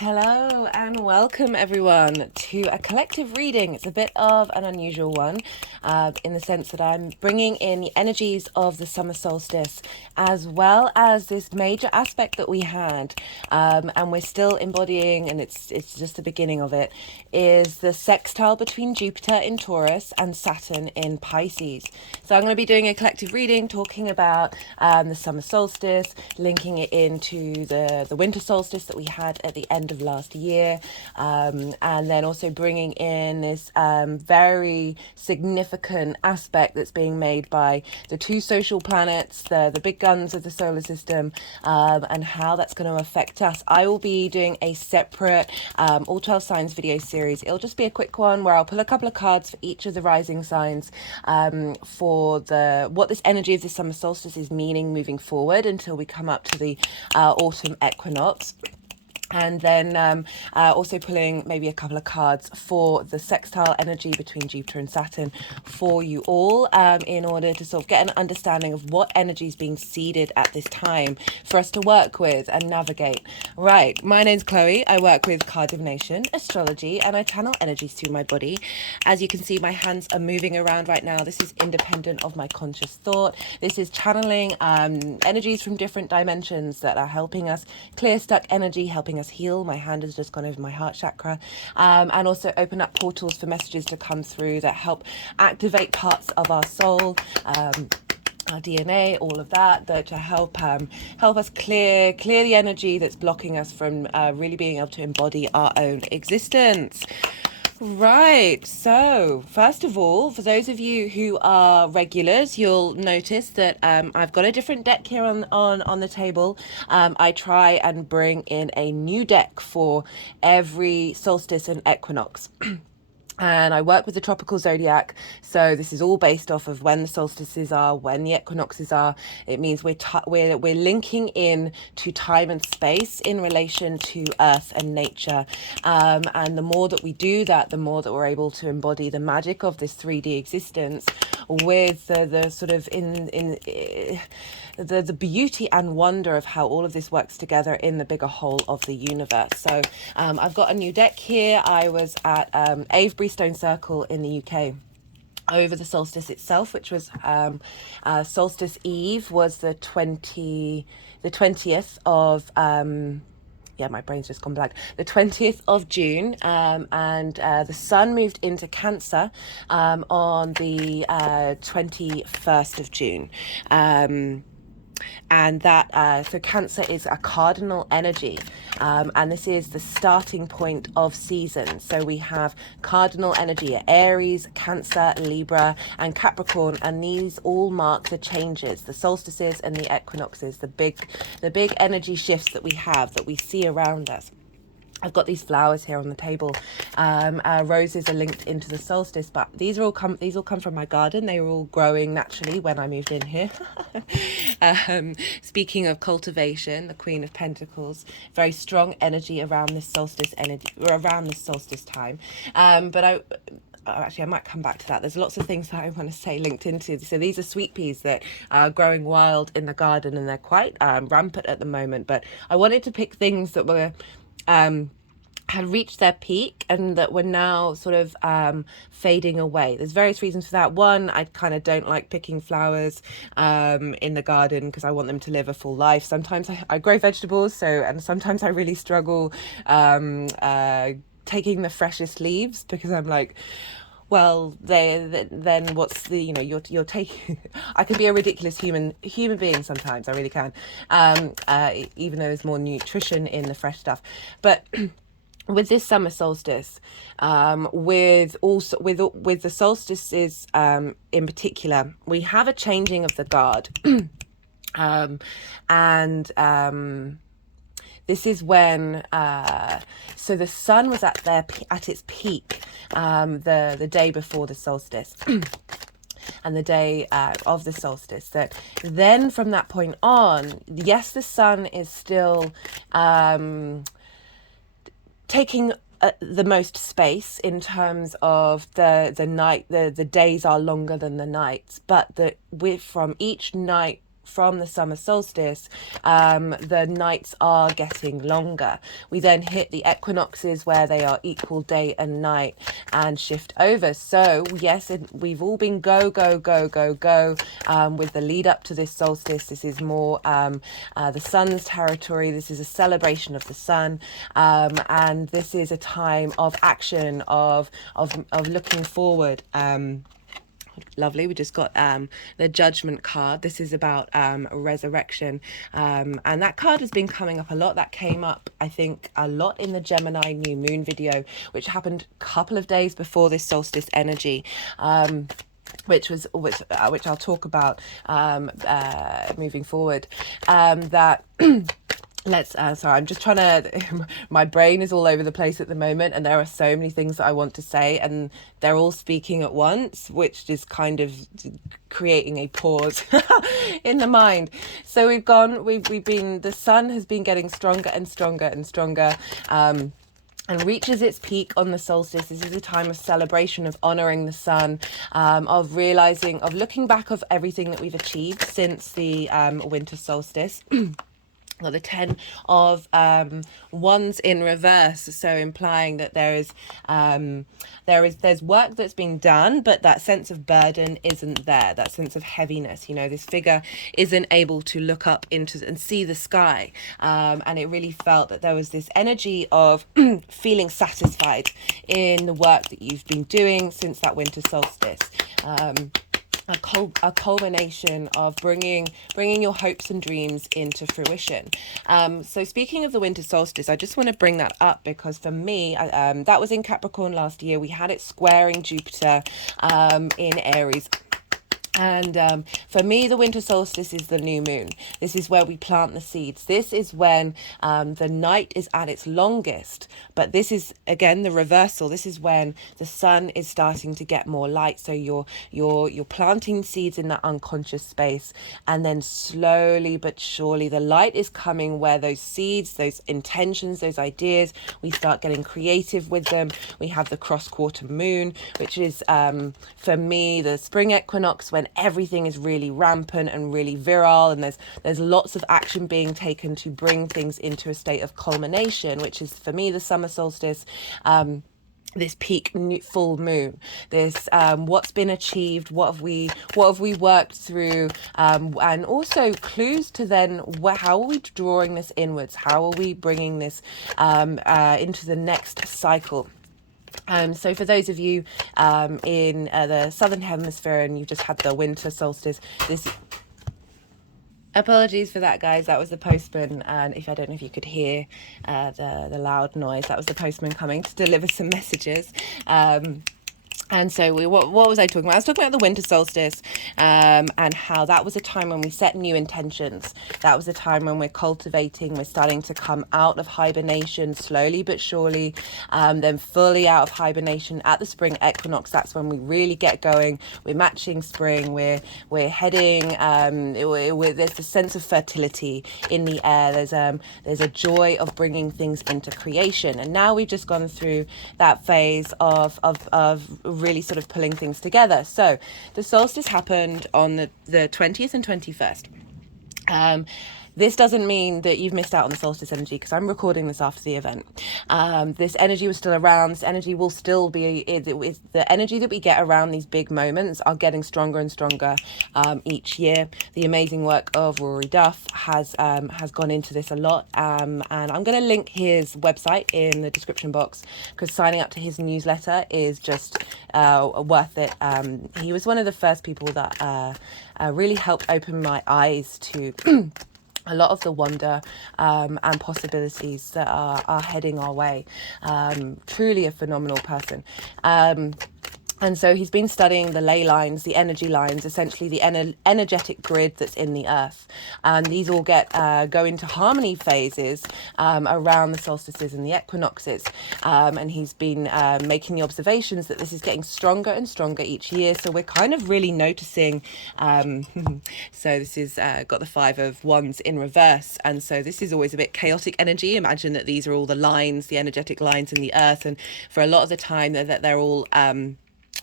Hello and welcome everyone to a collective reading. It's a bit of an unusual one in the sense that I'm bringing in the energies of the summer solstice as well as this major aspect that we had and we're still embodying, and it's just the beginning of it, is the sextile between Jupiter in Taurus and Saturn in Pisces. So I'm going to be doing a collective reading talking about the summer solstice, linking it into the winter solstice that we had at the end of last year, and then also bringing in this very significant aspect that's being made by the two social planets, the big guns of the solar system, and how that's going to affect us. I will be doing a separate all 12 signs video series. It'll just be a quick one where I'll pull a couple of cards for each of the rising signs for what this energy of the summer solstice is meaning moving forward until we come up to the autumn equinox. And then also pulling maybe a couple of cards for the sextile energy between Jupiter and Saturn for you all, in order to sort of get an understanding of what energy is being seeded at this time for us to work with and navigate. Right, my name's Chloe. I work with card divination, astrology, and I channel energies through my body. As you can see, my hands are moving around right now. This is independent of my conscious thought. This is channeling energies from different dimensions that are helping us clear stuck energy, helping us heal. My hand has just gone over my heart chakra, and also open up portals for messages to come through that help activate parts of our soul, our DNA, all of that to help us clear the energy that's blocking us from really being able to embody our own existence. Right, so first of all, for those of you who are regulars, you'll notice that I've got a different deck here on the table. I try and bring in a new deck for every solstice and equinox. And I work with the tropical zodiac, so this is all based off of when the solstices are, when the equinoxes are. It means we're linking in to time and space in relation to Earth and nature. And the more that we do that, the more that we're able to embody the magic of this 3D existence with the sort of the beauty and wonder of how all of this works together in the bigger whole of the universe. So I've got a new deck here. I was at Avebury Stone Circle in the UK over the solstice itself, which was solstice eve was the 20th of yeah, my brain's just gone blank. The 20th of June, and the sun moved into Cancer on the 21st of June. And that so Cancer is a cardinal energy, and this is the starting point of seasons. So we have cardinal energy at Aries, Cancer, Libra, and Capricorn, and these all mark the changes, the solstices and the equinoxes, the big energy shifts that we have, that we see around us. I've got these flowers here on the table. Roses are linked into the solstice, but these all come from my garden. They were all growing naturally when I moved in here. Speaking of cultivation, the Queen of Pentacles, very strong energy around this solstice time. But actually, I might come back to that. There's lots of things that I want to say linked into. So these are sweet peas that are growing wild in the garden, and they're quite rampant at the moment. But I wanted to pick things that were had reached their peak and that were now sort of fading away. There's various reasons for that. One, I kind of don't like picking flowers in the garden because I want them to live a full life. Sometimes I grow vegetables, and sometimes I really struggle taking the freshest leaves because I'm like, well, then what's the, you're taking. I can be a ridiculous human being sometimes. I really can, even though there's more nutrition in the fresh stuff. But with this summer solstice, with the solstices in particular, we have a changing of the guard, and this is when so the sun was at its peak the day before the solstice. And the day of the solstice. That then from that point on, yes, the sun is still taking the most space in terms of the night. The days are longer than the nights, but from each night from the summer solstice, the nights are getting longer. We then hit the equinoxes where they are equal day and night and shift over. So yes, we've all been go with the lead up to this solstice. This is more the sun's territory. This is a celebration of the sun, and this is a time of action, of looking forward. Lovely. We just got the Judgment card. This is about resurrection, and that card has been coming up a lot. That came up, I think, a lot in the Gemini new moon video, which happened a couple of days before this solstice energy. Which I'll talk about moving forward. That sorry, I'm just trying to, my brain is all over the place at the moment, and there are so many things that I want to say, and they're all speaking at once, which is kind of creating a pause in the mind. So we've been, the sun has been getting stronger and stronger and stronger, and reaches its peak on the solstice. This is a time of celebration, of honouring the sun, of realising, of looking back of everything that we've achieved since the winter solstice. Well, the 10 of wands in reverse, so implying that there's work that's being done, but that sense of burden isn't there, that sense of heaviness. You know, this figure isn't able to look up into and see the sky, and it really felt that there was this energy of feeling satisfied in the work that you've been doing since that winter solstice. A culmination of bringing your hopes and dreams into fruition. So speaking of the winter solstice, I just want to bring that up because for me, that was in Capricorn last year. We had it squaring Jupiter in Aries. And for me, the winter solstice is the new moon. This is where we plant the seeds. This is when the night is at its longest. But this is, again, the reversal. This is when the sun is starting to get more light. So you're planting seeds in that unconscious space. And then slowly but surely, the light is coming where those seeds, those intentions, those ideas, we start getting creative with them. We have the cross-quarter moon, which is, for me, the spring equinox, when everything is really rampant and really virile, and there's lots of action being taken to bring things into a state of culmination, which is for me the summer solstice. This peak full moon, this what's been achieved, what have we worked through, and also clues to then how are we drawing this inwards, how are we bringing this into the next cycle. So for those of you in the southern hemisphere and you've just had the winter solstice, apologies for that, guys. That was the postman, and I don't know if you could hear the loud noise. That was the postman coming to deliver some messages. And so what was I talking about? I was talking about the winter solstice, and how that was a time when we set new intentions. That was a time when we're cultivating, we're starting to come out of hibernation slowly but surely, then fully out of hibernation at the spring equinox. That's when we really get going. We're matching spring. We're heading. There's a sense of fertility in the air. There's a joy of bringing things into creation. And now we've just gone through that phase of really sort of pulling things together. So the solstice happened on the 20th and 21st. This doesn't mean that you've missed out on the solstice energy, because I'm recording this after the event. This energy was still around. This energy will still be, it's the energy that we get around these big moments are getting stronger and stronger each year. The amazing work of Rory Duff has gone into this a lot. And I'm going to link his website in the description box, because signing up to his newsletter is just worth it. He was one of the first people that really helped open my eyes to a lot of the wonder and possibilities that are heading our way. Truly a phenomenal person. And so he's been studying the ley lines, the energy lines, essentially the energetic grid that's in the earth. And these all go into harmony phases around the solstices and the equinoxes. And he's been making the observations that this is getting stronger and stronger each year. So we're kind of really noticing. So this is got the 5 of wands in reverse. And so this is always a bit chaotic energy. Imagine that these are all the lines, the energetic lines in the earth. And for a lot of the time that they're all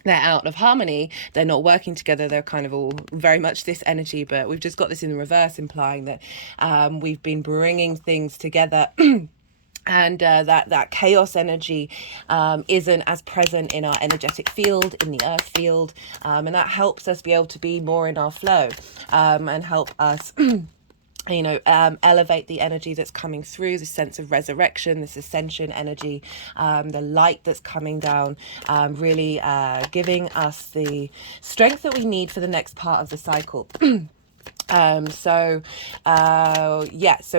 they're out of harmony, they're not working together, they're kind of all very much this energy, but we've just got this in reverse, implying that we've been bringing things together and that chaos energy isn't as present in our energetic field, in the earth field, and that helps us be able to be more in our flow, and help us elevate the energy that's coming through, this sense of resurrection, this ascension energy, the light that's coming down, really giving us the strength that we need for the next part of the cycle. So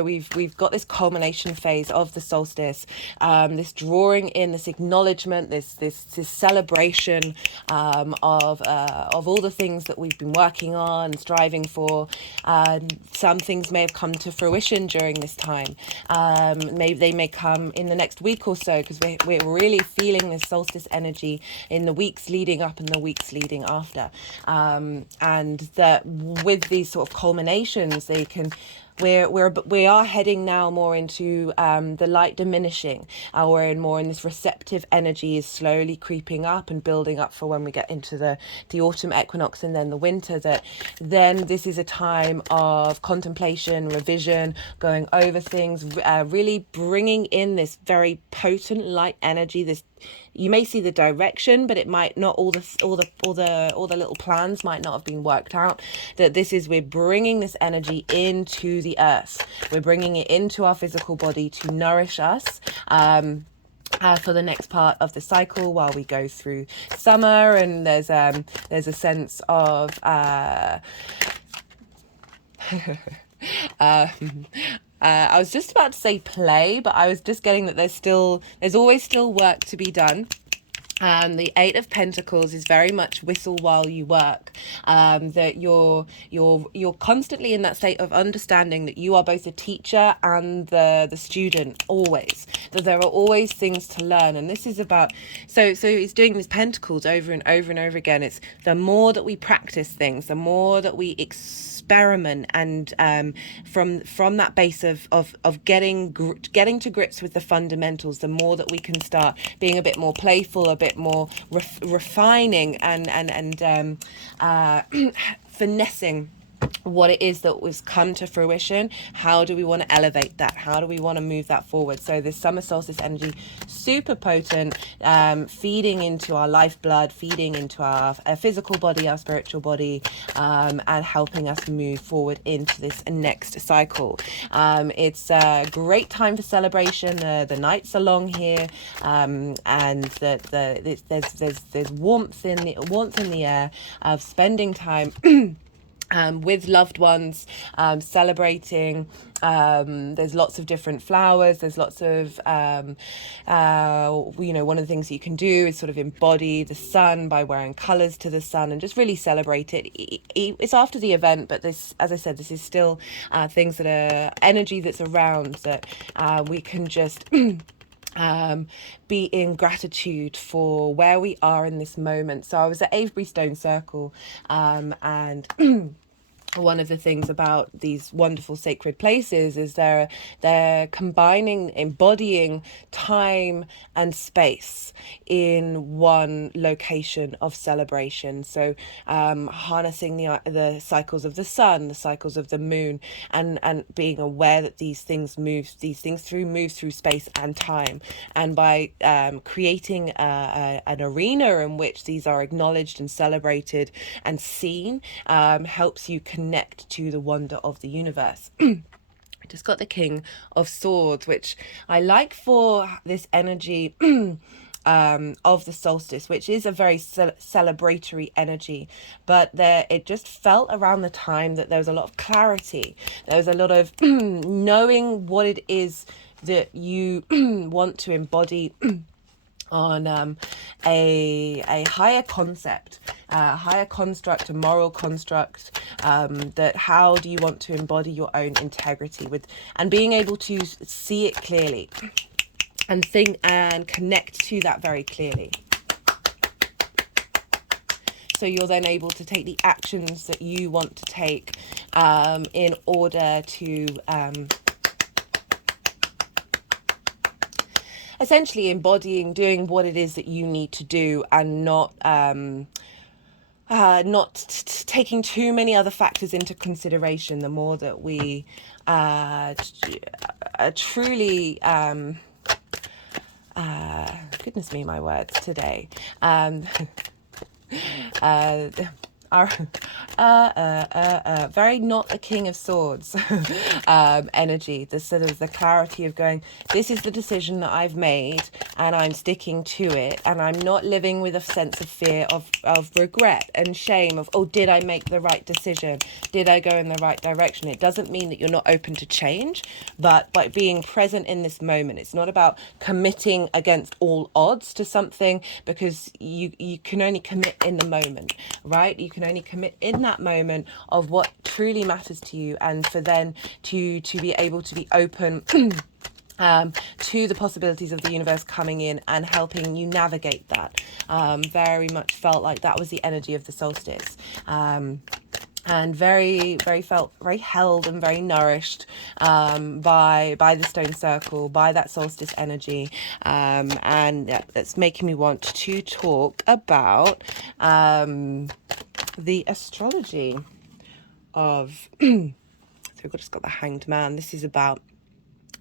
we've got this culmination phase of the solstice, this drawing in, this acknowledgement, this celebration of all the things that we've been working on and striving for. Some things may have come to fruition during this time. Maybe they may come in the next week or so, because we're really feeling this solstice energy in the weeks leading up and the weeks leading after, and that with these sort of culminations, we are heading now more into the light diminishing. We're more in this receptive energy is slowly creeping up and building up for when we get into the autumn equinox and then the winter. That then this is a time of contemplation, revision, going over things, really bringing in this very potent light energy. This, you may see the direction, but it might not, all the little plans might not have been worked out. That this is, we're bringing this energy into the earth. We're bringing it into our physical body to nourish us. For the next part of the cycle, while we go through summer, and there's a sense of I was just about to say play, but I was just getting that there's always still work to be done. The Eight of Pentacles is very much whistle while you work. That you're constantly in that state of understanding that you are both a teacher and the student, always. That there are always things to learn, and this is about so it's doing these pentacles over and over and over again. It's the more that we practice things, the more that we experiment, and from that base of getting to grips with the fundamentals, the more that we can start being a bit more playful, a bit more refining and finessing what it is that was come to fruition. How do we want to elevate that? How do we want to move that forward? So this summer solstice energy, super potent, feeding into our lifeblood, feeding into our physical body, our spiritual body, and helping us move forward into this next cycle. It's a great time for celebration. The nights are long here, and there's warmth in the air of spending time with loved ones, celebrating. There's lots of different flowers. There's lots of, one of the things that you can do is sort of embody the sun by wearing colours to the sun and just really celebrate it. It's after the event, but this, as I said, this is still things that are energy that's around, that we can just be in gratitude for where we are in this moment. So I was at Avebury Stone Circle, and one of the things about these wonderful sacred places is they're embodying time and space in one location of celebration. So harnessing the cycles of the sun, the cycles of the moon, and being aware that these things move through space and time. And by creating an arena in which these are acknowledged and celebrated and seen, helps you connect to the wonder of the universe. I just got the King of Swords, which I like for this energy of the solstice, which is a very celebratory energy, but it just felt around the time that there was a lot of clarity. There was a lot of knowing what it is that you want to embody on a higher concept, a higher construct, a moral construct, that how do you want to embody your own integrity with, and being able to see it clearly and think and connect to that very clearly. So you're then able to take the actions that you want to take in order to essentially embodying, doing what it is that you need to do, and not taking too many other factors into consideration. The more that we truly goodness me, my words today, uh, are very not a King of Swords energy. The sort of the clarity of going, this is the decision that I've made and I'm sticking to it, and I'm not living with a sense of fear of regret and shame of, oh, did I make the right decision? Did I go in the right direction? It doesn't mean that you're not open to change, but by being present in this moment. It's not about committing against all odds to something, because you can only commit in the moment, right? You can only commit in that moment of what truly matters to you, and for then to be able to be open to the possibilities of the universe coming in and helping you navigate that. Very much felt like that was the energy of the solstice. And very felt very held and very nourished by the stone circle, by that solstice energy, and that's making me want to talk about the astrology of so we've just got the Hanged Man. This is about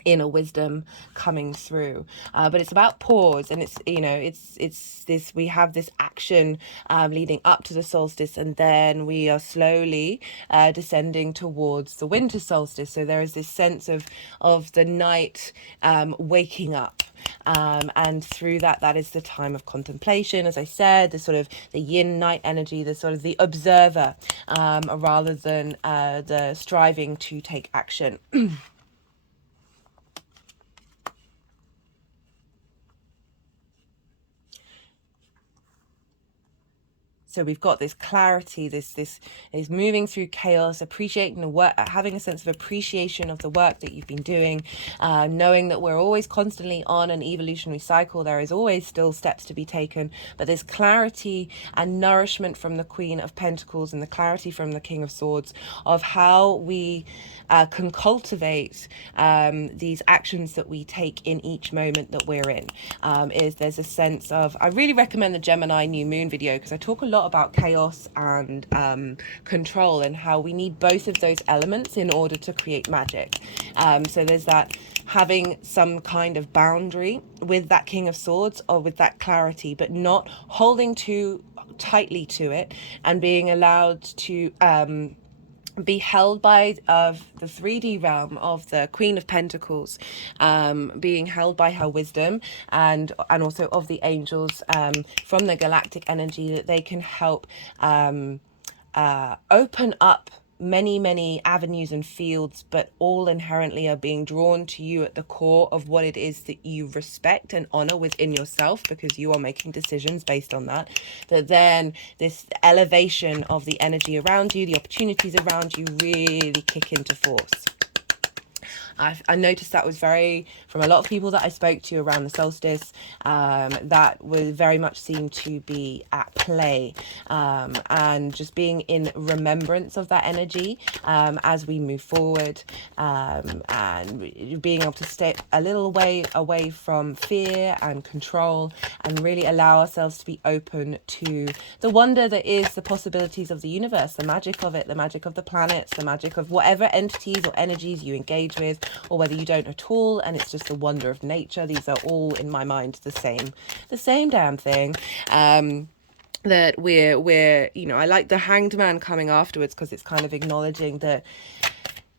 inner wisdom coming through, but it's about pause, and it's, you know, it's this, we have this action leading up to the solstice, and then we are slowly descending towards the winter solstice. So there is this sense of the night waking up, and through that is the time of contemplation, as I said, the sort of the yin night energy, the sort of the observer, rather than the striving to take action. So we've got this clarity, this is moving through chaos, appreciating the work, having a sense of appreciation of the work that you've been doing, knowing that we're always constantly on an evolutionary cycle. There is always still steps to be taken, but there's clarity and nourishment from the Queen of Pentacles and the clarity from the King of Swords of how we can cultivate these actions that we take in each moment that we're in. There's a sense of, I really recommend the Gemini new moon video, because I talk a lot about chaos and control, and how we need both of those elements in order to create magic. So there's that, having some kind of boundary with that King of Swords, or with that clarity, but not holding too tightly to it, and being allowed to be held by the 3D realm of the Queen of Pentacles, being held by her wisdom, and also of the angels from the galactic energy, that they can help open up many avenues and fields, but all inherently are being drawn to you at the core of what it is that you respect and honor within yourself, because you are making decisions based on that then this elevation of the energy around you, the opportunities around you, really kick into force. I noticed that was very, from a lot of people that I spoke to around the solstice, that was very much seemed to be at play, and just being in remembrance of that energy as we move forward, and being able to stay a little way away from fear and control, and really allow ourselves to be open to the wonder that is the possibilities of the universe, the magic of it, the magic of the planets, the magic of whatever entities or energies you engage with, or whether you don't at all and it's just the wonder of nature. These are all, in my mind, the same damn thing. That we're you know, I like the Hanged Man coming afterwards, because it's kind of acknowledging that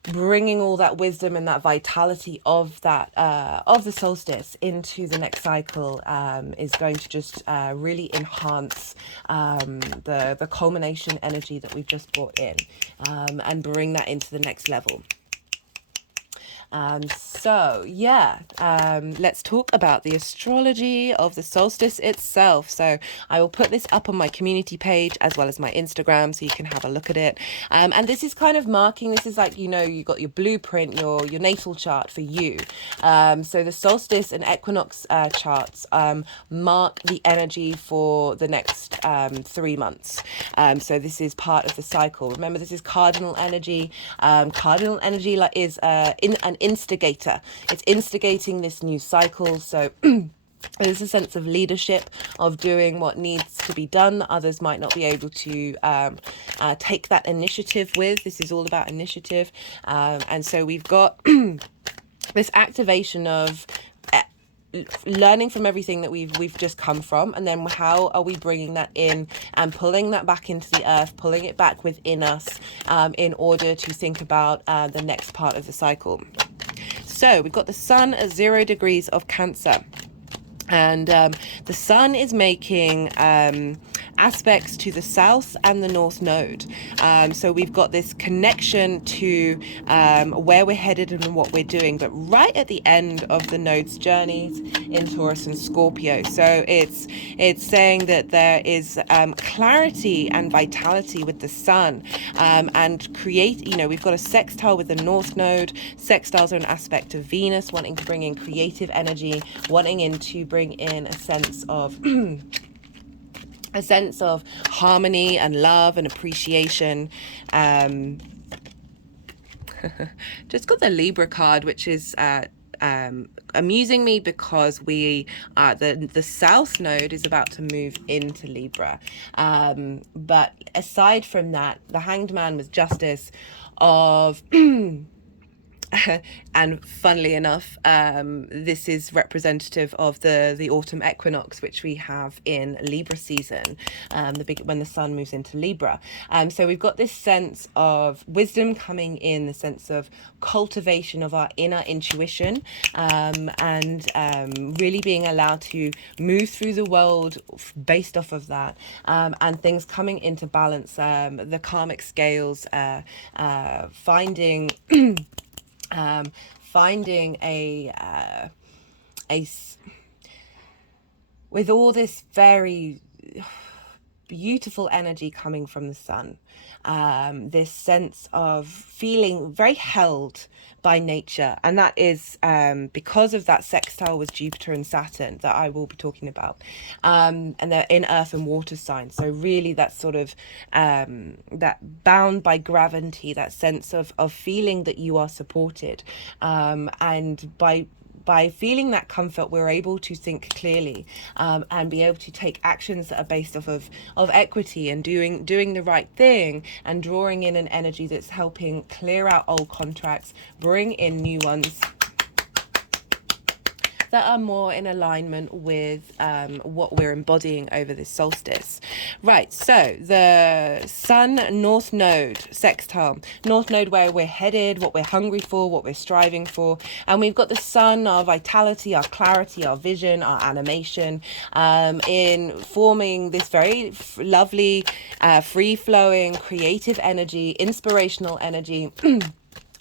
bringing all that wisdom and that vitality of that of the solstice into the next cycle is going to just really enhance the culmination energy that we've just brought in, and bring that into the next level. So yeah, let's talk about the astrology of the solstice itself. So I will put this up on my community page as well as my Instagram, so you can have a look at it. And this is kind of marking, this is like, you know, you got your blueprint, your natal chart for you. So the solstice and equinox charts mark the energy for the next 3 months. So this is part of the cycle. Remember, this is cardinal energy. Cardinal energy is in an instigator. It's instigating this new cycle. So there's a sense of leadership, of doing what needs to be done that others might not be able to take that initiative with. This is all about initiative. And so we've got this activation of learning from everything that we've just come from, and then how are we bringing that in and pulling that back into the earth, pulling it back within us, in order to think about the next part of the cycle. So we've got the sun at 0 degrees of Cancer, and the sun is making aspects to the south and the north node. So we've got this connection to where we're headed and what we're doing, but right at the end of the node's journeys in Taurus and Scorpio. So it's saying that there is clarity and vitality with the sun, and we've got a sextile with the north node. Sextiles are an aspect of Venus, wanting to bring in creative energy, wanting to bring in a sense of a sense of harmony and love and appreciation. Just got the Libra card, which is amusing me because the south node is about to move into Libra. But aside from that, the Hanged Man was justice of and funnily enough, this is representative of the autumn equinox, which we have in Libra season, when the sun moves into Libra. So we've got this sense of wisdom coming in, the sense of cultivation of our inner intuition, and really being allowed to move through the world based off of that, and things coming into balance, the karmic scales, finding with all this very beautiful energy coming from the sun, this sense of feeling very held by nature, and that is because of that sextile with Jupiter and Saturn that I will be talking about, and they're in earth and water signs. So really that sort of that bound by gravity, that sense of feeling that you are supported, and by feeling that comfort, we're able to think clearly, and be able to take actions that are based off of equity and doing the right thing, and drawing in an energy that's helping clear out old contracts, bring in new ones that are more in alignment with what we're embodying over this solstice. Right, so the sun north node sextile, north node, where we're headed, what we're hungry for, what we're striving for, and we've got the sun, our vitality, our clarity, our vision, our animation, in forming this very lovely, free-flowing, creative energy, inspirational energy,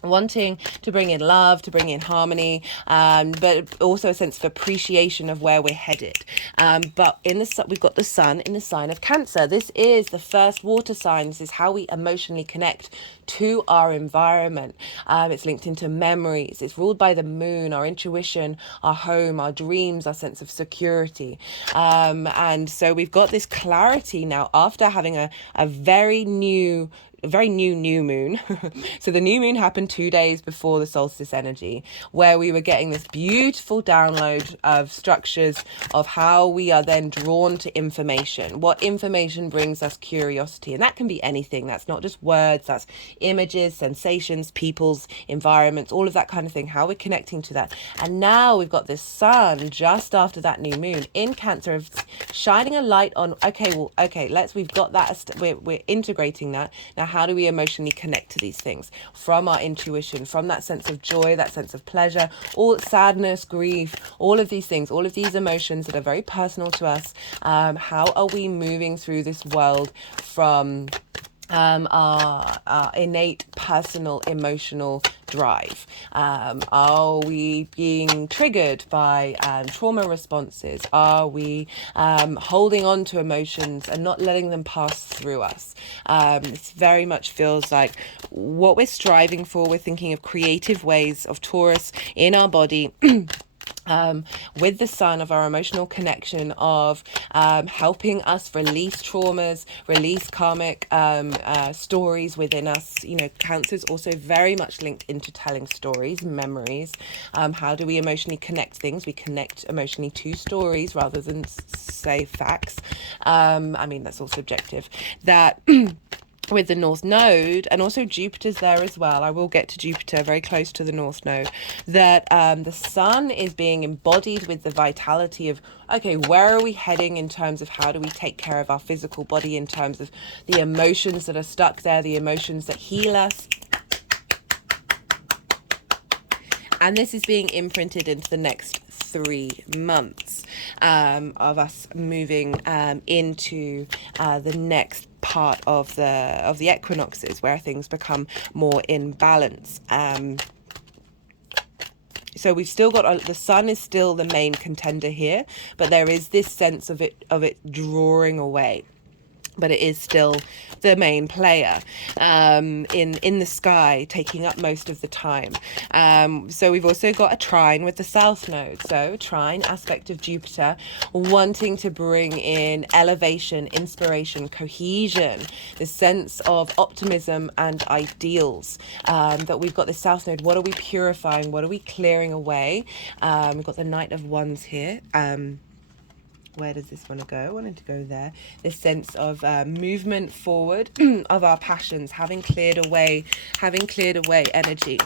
wanting to bring in love, to bring in harmony, but also a sense of appreciation of where we're headed. But we've got the sun in the sign of Cancer. This is the first water sign. This is how we emotionally connect to our environment. It's linked into memories. It's ruled by the moon, our intuition, our home, our dreams, our sense of security. And so we've got this clarity now after having a very new moon. So the new moon happened 2 days before the solstice energy, where we were getting this beautiful download of structures of how we are then drawn to information, what information brings us curiosity. And that can be anything. That's not just words, that's images, sensations, peoples, environments, all of that kind of thing, how we're connecting to that. And now we've got this sun just after that new moon in Cancer, shining a light on, we've got that, we're integrating that. Now, how do we emotionally connect to these things? From our intuition, from that sense of joy, that sense of pleasure, all sadness, grief, all of these things, all of these emotions that are very personal to us. How are we moving through this world from our innate personal emotional drive? Are we being triggered by trauma responses? Are we holding on to emotions and not letting them pass through us? It very much feels like what we're striving for. We're thinking of creative ways of Taurus in our body with the sun, of our emotional connection, of helping us release traumas, release karmic stories within us. You know, Cancer is also very much linked into telling stories, memories. How do we emotionally connect things? We connect emotionally to stories rather than say facts. I mean, that's all subjective. That with the North Node, and also Jupiter's there as well. I will get to Jupiter, very close to the North Node. That the sun is being embodied with the vitality of, okay, where are we heading in terms of how do we take care of our physical body, in terms of the emotions that are stuck there, the emotions that heal us. And this is being imprinted into the next 3 months of us moving into the next part of the equinoxes, where things become more in balance. So we've still got the sun is still the main contender here, but there is this sense of it drawing away. But it is still the main player in the sky, taking up most of the time. So we've also got a trine with the South Node. So trine aspect of Jupiter, wanting to bring in elevation, inspiration, cohesion, the sense of optimism and ideals. That we've got the South Node. What are we purifying? What are we clearing away? We've got the Knight of Wands here. Where does this want to go? I wanted to go there. This sense of movement forward of our passions, having cleared away energy.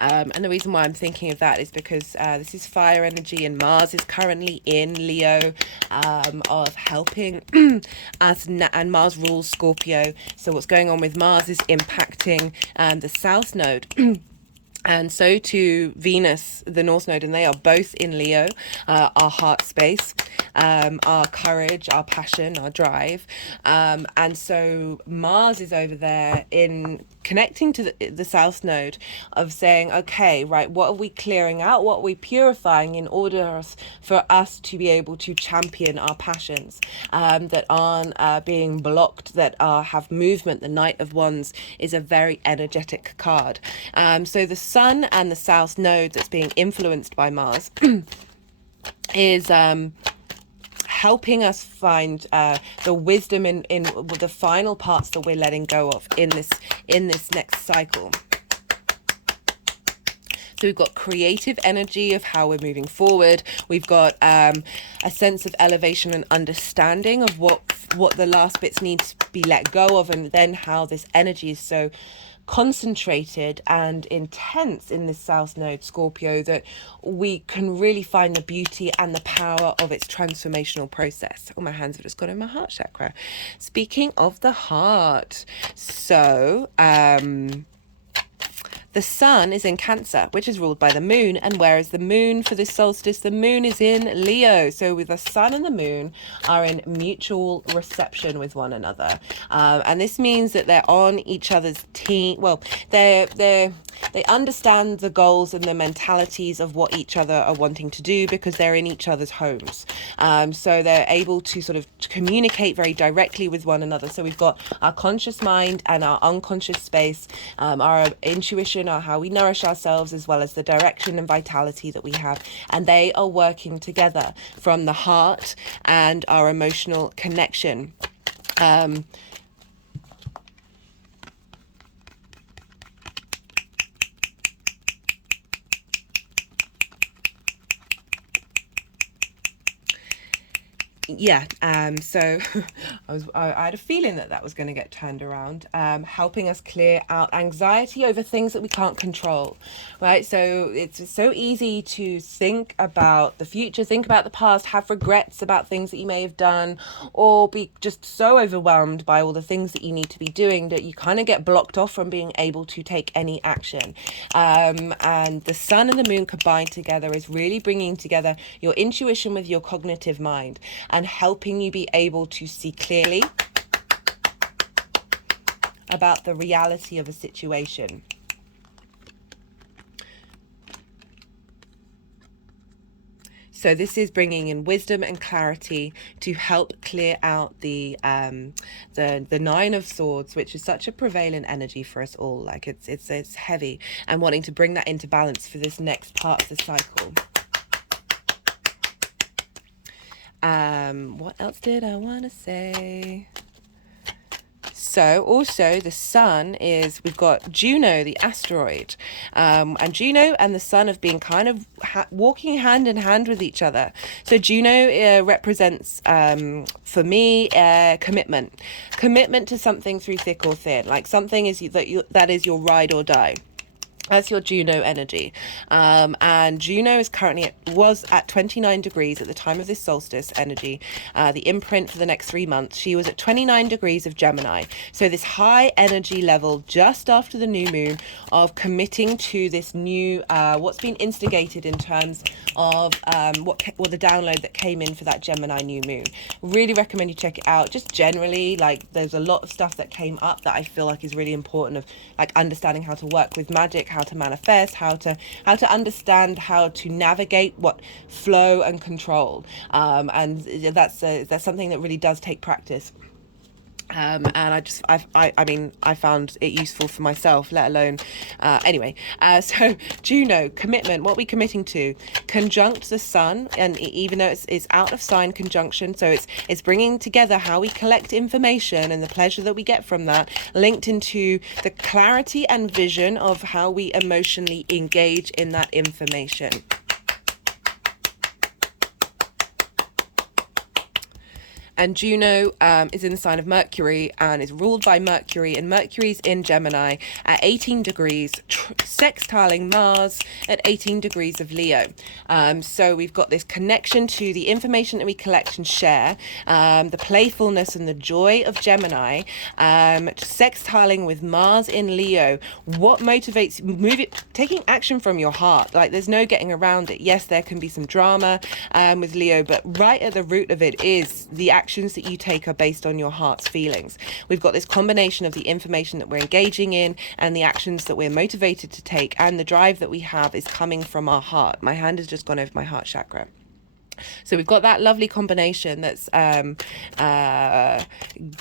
And the reason why I'm thinking of that is because this is fire energy, and Mars is currently in Leo, of helping us, and Mars rules Scorpio. So what's going on with Mars is impacting the South Node. And so to Venus, the North Node, and they are both in Leo, our heart space, our courage, our passion, our drive. And so Mars is over there in connecting to the South Node, of saying, okay, right, what are we clearing out? What are we purifying in order for us to be able to champion our passions that aren't being blocked, that have movement? The Knight of Wands is a very energetic card. So the Sun and the South Node that's being influenced by Mars is helping us find the wisdom in the final parts that we're letting go of in this next cycle. So we've got creative energy of how we're moving forward. We've got a sense of elevation and understanding of what the last bits need to be let go of, and then how this energy is so concentrated and intense in this South Node, Scorpio, that we can really find the beauty and the power of its transformational process. Oh, my hands have just gone in my heart chakra. Speaking of the heart, so the sun is in Cancer, which is ruled by the moon. And where is the moon for this solstice? The moon is in Leo. So with the sun and the moon are in mutual reception with one another. And this means that they're on each other's team. Well, they understand the goals and the mentalities of what each other are wanting to do, because they're in each other's homes. So they're able to sort of communicate very directly with one another. So we've got our conscious mind and our unconscious space, our intuition, or how we nourish ourselves, as well as the direction and vitality that we have. And they are working together from the heart and our emotional connection. Yeah, so I had a feeling that was going to get turned around, helping us clear out anxiety over things that we can't control, right? So it's so easy to think about the future, think about the past, have regrets about things that you may have done, or be just so overwhelmed by all the things that you need to be doing that you kind of get blocked off from being able to take any action. And the sun and the moon combined together is really bringing together your intuition with your cognitive mind, and helping you be able to see clearly about the reality of a situation. So this is bringing in wisdom and clarity to help clear out the Nine of Swords, which is such a prevalent energy for us all. Like it's heavy, and wanting to bring that into balance for this next part of the cycle. What else did I want to say? So also the sun is, we've got Juno, the asteroid, and Juno and the sun have been kind of walking hand in hand with each other. So Juno represents, for me, commitment to something through thick or thin, like something is that is your ride or die. That's your Juno energy. And Juno is was at 29 degrees at the time of this solstice energy. The imprint for the next 3 months, she was at 29 degrees of Gemini. So this high energy level just after the new moon of committing to this new, what's been instigated in terms of the download that came in for that Gemini new moon. Really recommend you check it out. Just generally, like, there's a lot of stuff that came up that I feel like is really important, of like understanding how to work with magic, how to manifest, how to understand how to navigate what flow and control, and that's something that really does take practice. And I found it useful for myself, let alone anyway. So Juno, commitment, what are we committing to? Conjunct the sun, and even though it's out of sign conjunction, so it's bringing together how we collect information and the pleasure that we get from that, linked into the clarity and vision of how we emotionally engage in that information. And Juno is in the sign of Mercury and is ruled by Mercury, and Mercury's in Gemini at 18 degrees, sextiling Mars at 18 degrees of Leo. So we've got this connection to the information that we collect and share, the playfulness and the joy of Gemini, sextiling with Mars in Leo. What motivates taking action from your heart? Like, there's no getting around it. Yes, there can be some drama with Leo, but right at the root of it is the actions that you take are based on your heart's feelings. We've got this combination of the information that we're engaging in and the actions that we're motivated to take, and the drive that we have is coming from our heart. My hand has just gone over my heart chakra. So we've got that lovely combination that's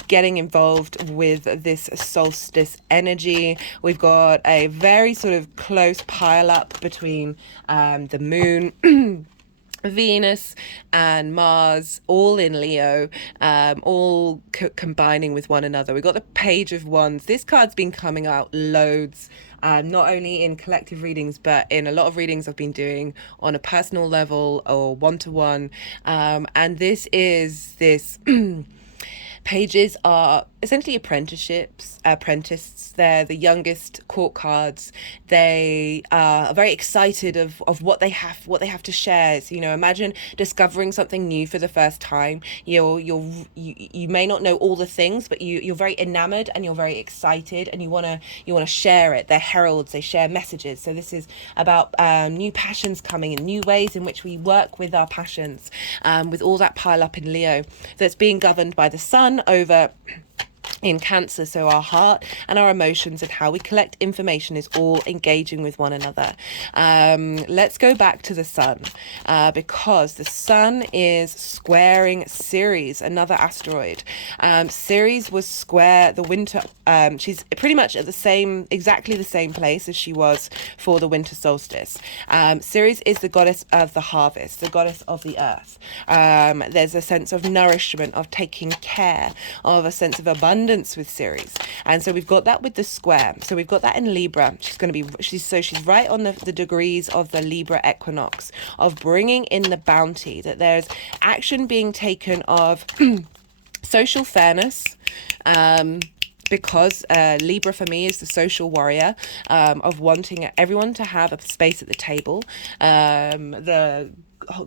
getting involved with this solstice energy. We've got a very sort of close pile up between the moon Venus and Mars, all in Leo, all combining with one another. We've got the Page of Wands. This card's been coming out loads, not only in collective readings, but in a lot of readings I've been doing on a personal level or one-to-one. And this is this... Pages are essentially apprentices. They're the youngest court cards. They are very excited of what they have to share. So, imagine discovering something new for the first time. You may not know all the things, but you're very enamored and you're very excited, and you wanna share it. They're heralds. They share messages. So this is about new passions coming in, new ways in which we work with our passions, with all that pile up in Leo that's being governed by the sun over in Cancer. So our heart and our emotions and how we collect information is all engaging with one another. Let's go back to the sun, because the sun is squaring Ceres, another asteroid. Ceres was square the winter. She's pretty much at exactly the same place as she was for the winter solstice. Ceres is the goddess of the harvest, the goddess of the earth. There's a sense of nourishment, of taking care, of a sense of abundance with Ceres, and so we've got that with the square. So we've got that in Libra. She's right on the degrees of the Libra equinox, of bringing in the bounty, that there's action being taken of social fairness, because Libra for me is the social warrior, of wanting everyone to have a space at the table, the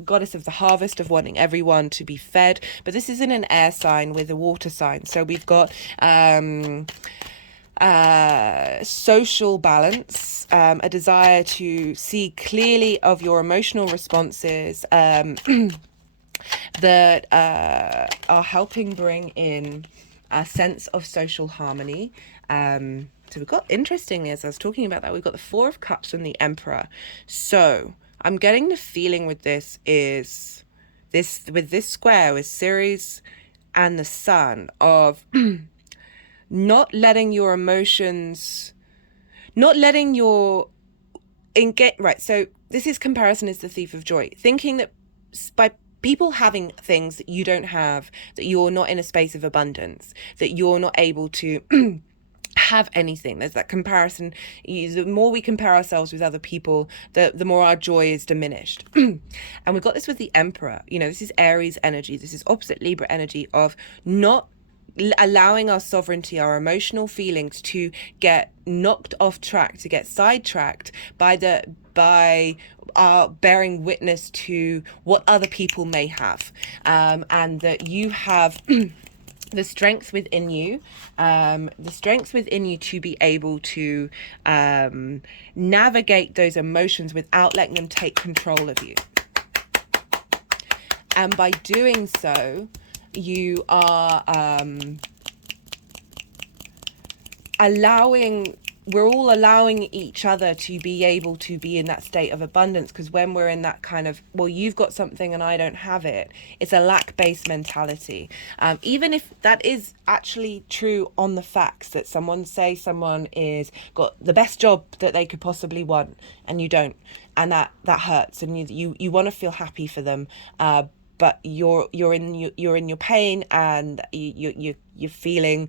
goddess of the harvest, of wanting everyone to be fed. But this is in an air sign with a water sign, so we've got social balance, a desire to see clearly of your emotional responses, that are helping bring in a sense of social harmony. So we've got, interestingly, as I was talking about that, we've got the Four of Cups and the Emperor. So I'm getting the feeling with this is this, with this square with Ceres and the Sun, of not letting your emotions, not letting your right. So this is comparison is the thief of joy. Thinking that by people having things that you don't have, that you're not in a space of abundance, that you're not able to have anything. There's that comparison. The more we compare ourselves with other people, the more our joy is diminished. And we've got this with the Emperor. This is Aries energy. This is opposite Libra energy of not allowing our sovereignty, our emotional feelings to get knocked off track, to get sidetracked by our bearing witness to what other people may have, and that you have the strength within you, to be able to navigate those emotions without letting them take control of you. And by doing so, you are we're all allowing each other to be able to be in that state of abundance, because when we're in that kind of, well, you've got something and I don't have it, it's a lack-based mentality. Even if that is actually true on the facts, that someone is got the best job that they could possibly want and you don't, and that hurts, and you want to feel happy for them, but you're in your pain, and you're feeling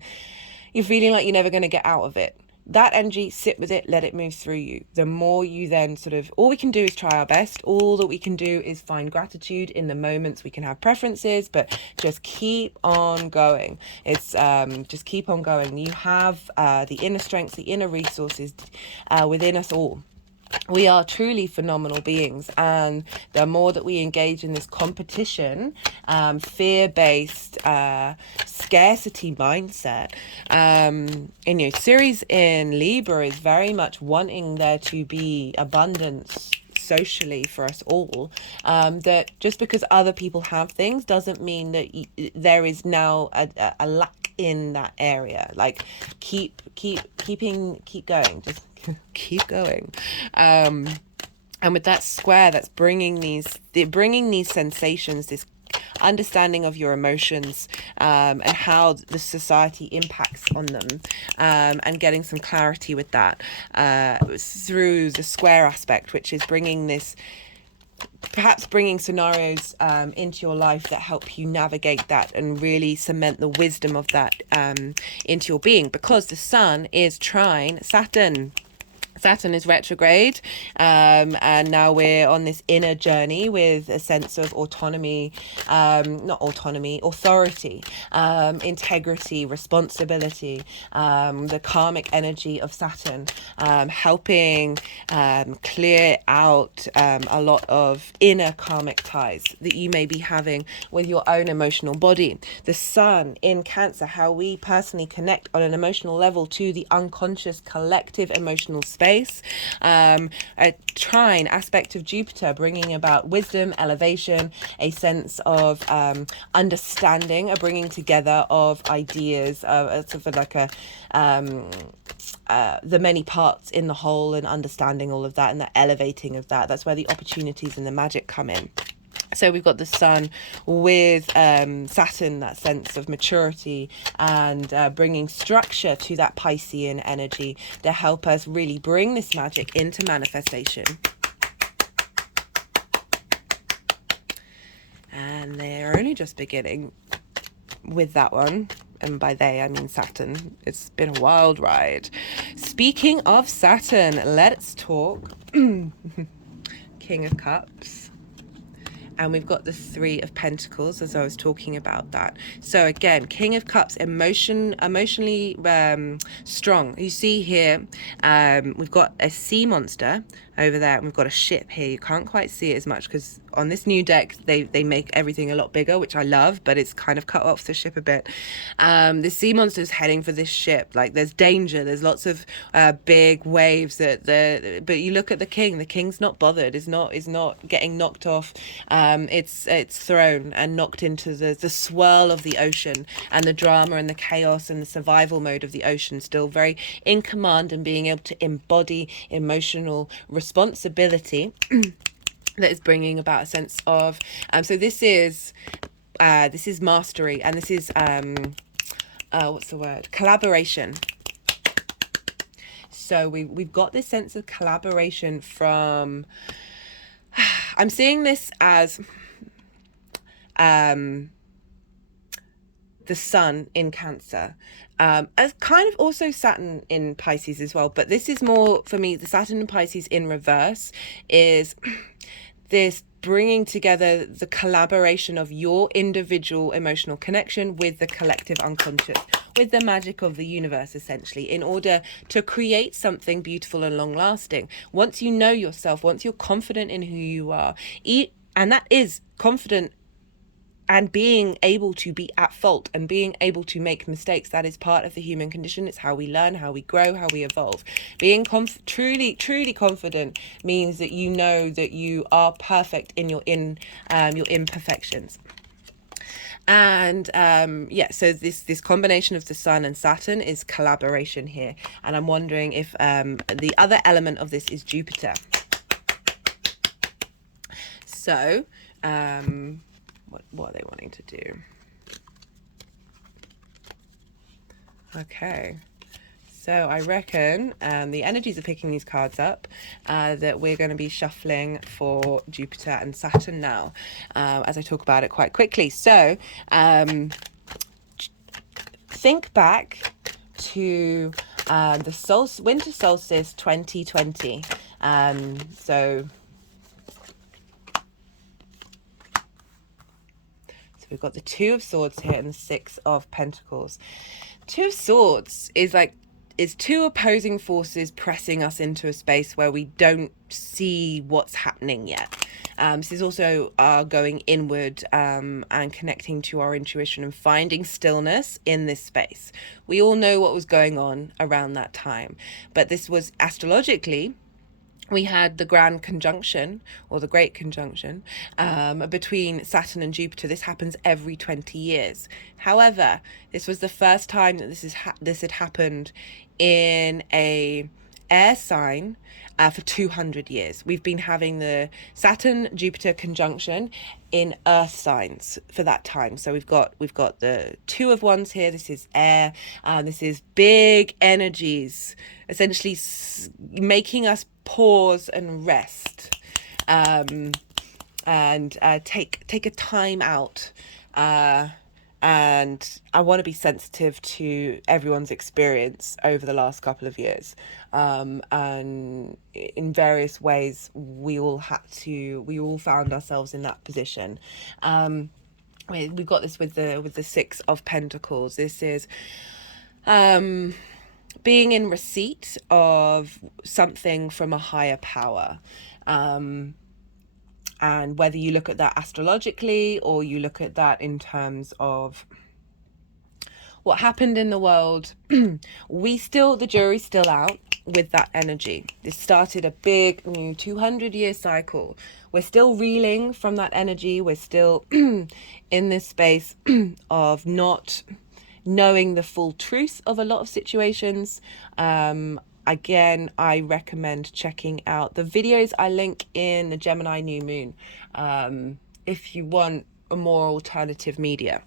like you're never going to get out of it. That energy, sit with it, let it move through you. The more you then all we can do is try our best. All that we can do is find gratitude in the moments. We can have preferences, but just keep on going. It's just keep on going. You have the inner strength, the inner resources within us all. We are truly phenomenal beings, and the more that we engage in this competition, fear-based, scarcity mindset, Ceres in Libra is very much wanting there to be abundance socially for us all, that just because other people have things doesn't mean that there is now a lack in that area. Like keep going, just keep going. And with that square, that's bringing these sensations, this understanding of your emotions, and how the society impacts on them, and getting some clarity with that through the square aspect, which is perhaps bringing scenarios into your life that help you navigate that and really cement the wisdom of that into your being, because the Sun is trine Saturn. Saturn is retrograde, and now we're on this inner journey with a sense of authority, integrity, responsibility, the karmic energy of Saturn, helping clear out a lot of inner karmic ties that you may be having with your own emotional body. The Sun in Cancer, how we personally connect on an emotional level to the unconscious collective emotional space. A trine aspect of Jupiter, bringing about wisdom, elevation, a sense of understanding, a bringing together of ideas, sort of like the many parts in the whole, and understanding all of that and the elevating of that. That's where the opportunities and the magic come in. So we've got the Sun with Saturn, that sense of maturity, and bringing structure to that Piscean energy to help us really bring this magic into manifestation. And they're only just beginning with that one. And by they, I mean Saturn. It's been a wild ride. Speaking of Saturn, let's talk King of Cups. And we've got the Three of Pentacles, as I was talking about that. So again, King of Cups, emotionally strong. You see here, we've got a sea monster over there, and we've got a ship here. You can't quite see it as much because on this new deck they make everything a lot bigger, which I love, but it's kind of cut off the ship a bit. The sea monster is heading for this ship. Like, there's danger, there's lots of big waves but you look at the king's not bothered, is not getting knocked off. It's thrown and knocked into the swirl of the ocean and the drama and the chaos and the survival mode of the ocean, still very in command and being able to embody emotional responsibility that is bringing about a sense of so this is mastery, and this is what's the word, collaboration. So we've got this sense of collaboration from I'm seeing this as the sun in Cancer, as kind of also Saturn in Pisces as well, but this is more for me, the Saturn in Pisces in reverse is this bringing together the collaboration of your individual emotional connection with the collective unconscious, with the magic of the universe, essentially, in order to create something beautiful and long lasting. Once you know yourself, once you're confident in who you are, and that is confident and being able to be at fault and being able to make mistakes, that is part of the human condition. It's how we learn, how we grow, how we evolve. Being truly confident means that you know that you are perfect in your imperfections. And so this combination of the sun and Saturn is collaboration here, and I'm wondering if the other element of this is Jupiter. So what are they wanting to do? Okay, so I reckon the energies are picking these cards up, that we're going to be shuffling for Jupiter and Saturn now, as I talk about it quite quickly. So think back to the winter solstice 2020. So we've got the Two of Swords here and the Six of Pentacles. Two of Swords is two opposing forces pressing us into a space where we don't see what's happening yet. This is also our going inward and connecting to our intuition and finding stillness in this space. We all know what was going on around that time, but this was astrologically, we had the grand conjunction, or the great conjunction, between Saturn and Jupiter. This happens every 20 years. However, this was the first time that this had happened in a air sign for 200 years. We've been having the Saturn-Jupiter conjunction in earth signs for that time. So we've got the Two of Wands here. This is air. This is big energies, essentially making us pause and rest, and take a time out. And I want to be sensitive to everyone's experience over the last couple of years. And in various ways, we all found ourselves in that position. We've got this with the Six of Pentacles. This is being in receipt of something from a higher power. And whether you look at that astrologically or you look at that in terms of what happened in the world, the jury's still out with that energy. This started a big new 200-year cycle. We're still reeling from that energy. We're still in this space of not knowing the full truth of a lot of situations. Again, I recommend checking out the videos I link in the Gemini new moon, if you want a more alternative media.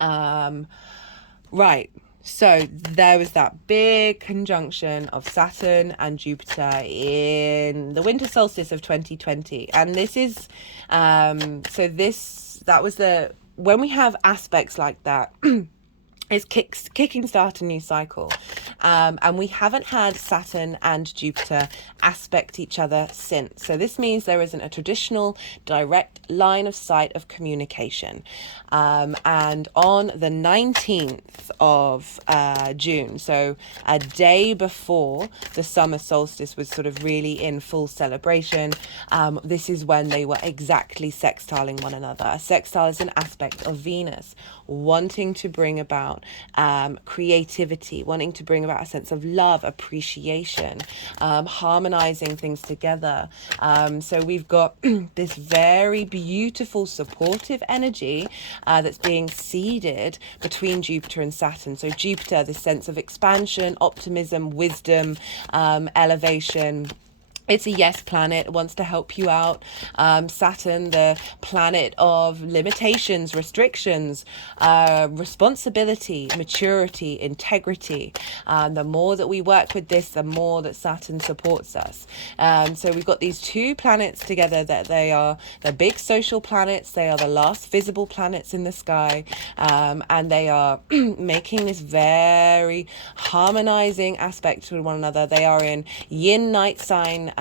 Right, so there was that big conjunction of Saturn and Jupiter in the winter solstice of 2020, and this is when we have aspects like that. It's kicking start a new cycle, and we haven't had Saturn and Jupiter aspect each other since. So this means there isn't a traditional direct line of sight of communication. And on the 19th of June, so a day before the summer solstice was sort of really in full celebration, this is when they were exactly sextiling one another. A sextile is an aspect of Venus wanting to bring about creativity, wanting to bring about a sense of love, appreciation, harmonizing things together. So we've got this very beautiful supportive energy that's being seeded between Jupiter and Saturn. So Jupiter, this sense of expansion, optimism, wisdom, elevation, It's a yes planet. It wants to help you out. Saturn, the planet of limitations, restrictions, responsibility, maturity, integrity. The more that we work with this, the more that Saturn supports us. So we've got these two planets together that they're big social planets. They are the last visible planets in the sky. And they are making this very harmonizing aspect with one another. They are in yin night sign,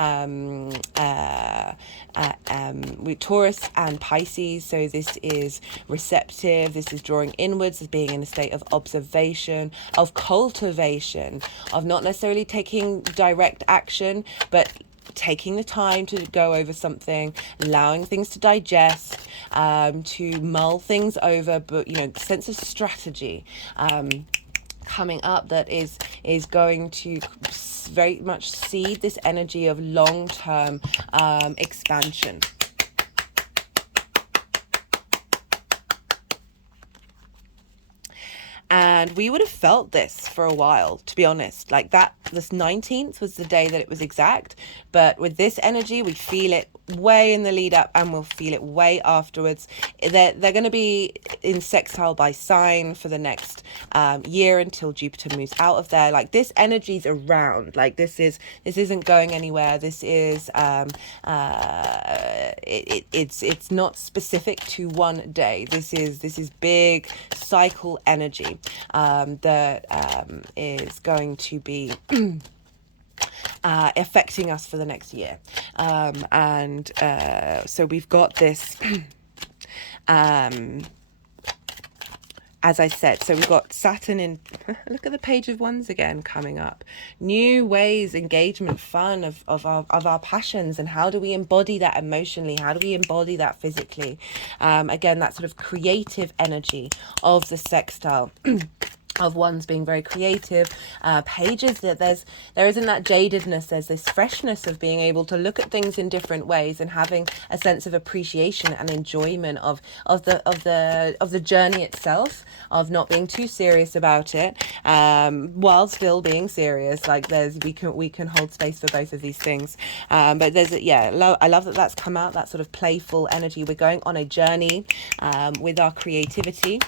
with Taurus and Pisces. So this is receptive, this is drawing inwards, as being in a state of observation, of cultivation, of not necessarily taking direct action, but taking the time to go over something, allowing things to digest, to mull things over, but sense of strategy coming up that is going to very much seed this energy of long-term expansion. And we would have felt this for a while, to be honest. Like that, this 19th was the day that it was exact. But with this energy, we feel it way in the lead up, and we'll feel it way afterwards. They're going to be in sextile by sign for the next year until Jupiter moves out of there. Like this energy's around. Like this isn't going anywhere. This is it's not specific to one day. This is big cycle energy that is going to be affecting us for the next year. So we've got this, as I said, so we've got Saturn in, look at the Page of Wands again coming up. New ways, engagement, fun of our passions, and how do we embody that emotionally? How do we embody that physically? Again, that sort of creative energy of the sextile. Of Wands being very creative, pages that there isn't that jadedness. There's this freshness of being able to look at things in different ways and having a sense of appreciation and enjoyment of the journey itself, of not being too serious about it, while still being serious. Like we can hold space for both of these things. But I love that that's come out. That sort of playful energy. We're going on a journey with our creativity.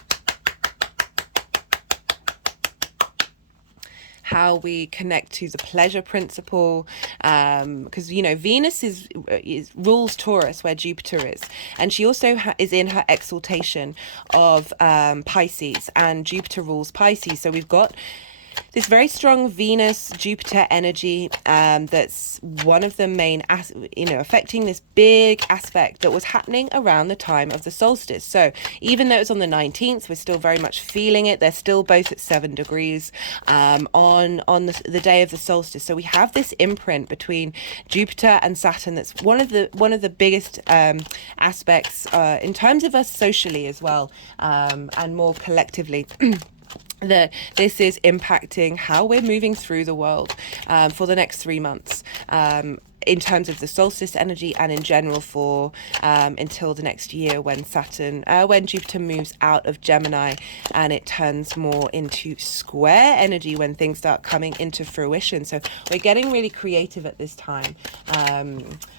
How we connect to the pleasure principle, because Venus is rules Taurus, where Jupiter is, and she also is in her exaltation of Pisces, and Jupiter rules Pisces. So we've got this very strong Venus Jupiter energy that's one of the main affecting this big aspect that was happening around the time of the solstice. So even though it was on the 19th, we're still very much feeling it. They're still both at 7 degrees on the day of the solstice. So we have this imprint between Jupiter and Saturn that's one of the biggest aspects in terms of us socially as well, and more collectively. That this is impacting how we're moving through the world for the next 3 months, in terms of the solstice energy, and in general for until the next year when Jupiter moves out of Gemini and it turns more into square energy, when things start coming into fruition. So we're getting really creative at this time.